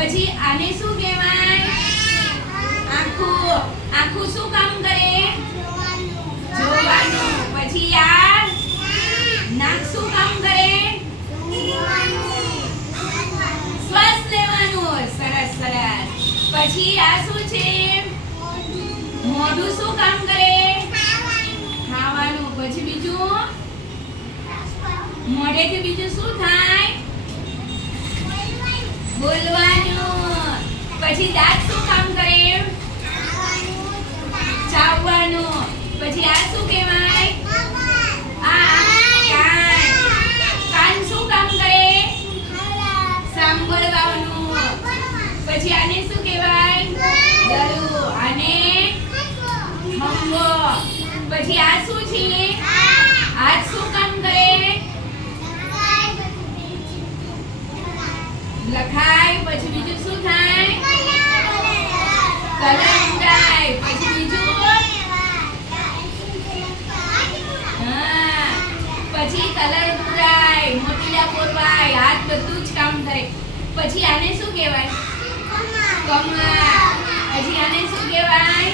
પછી આને શું કહેવાય? આંખું. આંખું શું કામ કરે? જોવાનું. પછી આ નાક શું કામ કરે? શ્વાસ લેવાનું. સરસ સરસ. પછી આ શું છે? મોઢું શું કામ કરે? ખાવાનું. પછી બીજું મોઢેથી બીજું શું થાય? બોલવાનું. પછી દાંત શું કામ કરે? ચાવવાનું. પછી આ શું કહેવાય? કાન શું કામ કરે? સાંભળવાનું. પછી આને શું કહેવાય? ગળું. આને ખંભો. પછી આ શું છે? હાથ શું કામ કરે? લખાય. પછી બીજું શું થાય? કલર ઉડાય. પછી બીજું પછી કલર ઉડાય, મોતીડા પોરવાય, હાથ બધું જ કામ કરે. પછી આને શું કહેવાય? કમર. પછી આને શું કહેવાય?